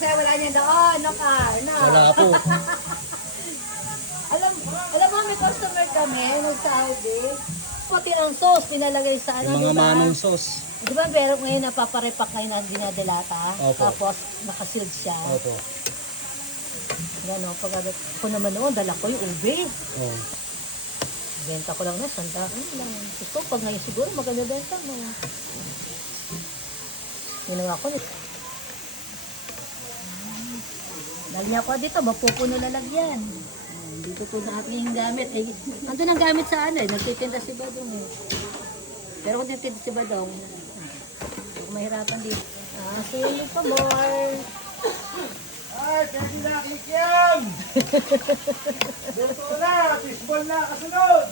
Kasi wala niya doon, no car, no? Wala po. alam mo, may customer kami, nag-Saudi. Puti ng sauce, pinalagay sa ano, Yung mga diba? manong sauce. Di ba, pero ngayon napaparepack ngayon na dinadilata? Opo. Tapos, nakasealed siya. Opo. Yan o, pag ako naman noon, dala ko yung ube. Oh. Benta ko lang na, sandaan lang. Gusto, pag ngayon siguro, maganda benta mo. Yun nga ako. Lagyan ako dito, mapupuno lalagyan. Dito po na aking gamit. Eh, ando ang gamit sa ano eh, nagtitinda si Badong eh. Pero kung nagtitinda si Badong, mahirapan dito. Sino pa more? Ay, pwede na kikiam! Luto na! Fishball na kasunod!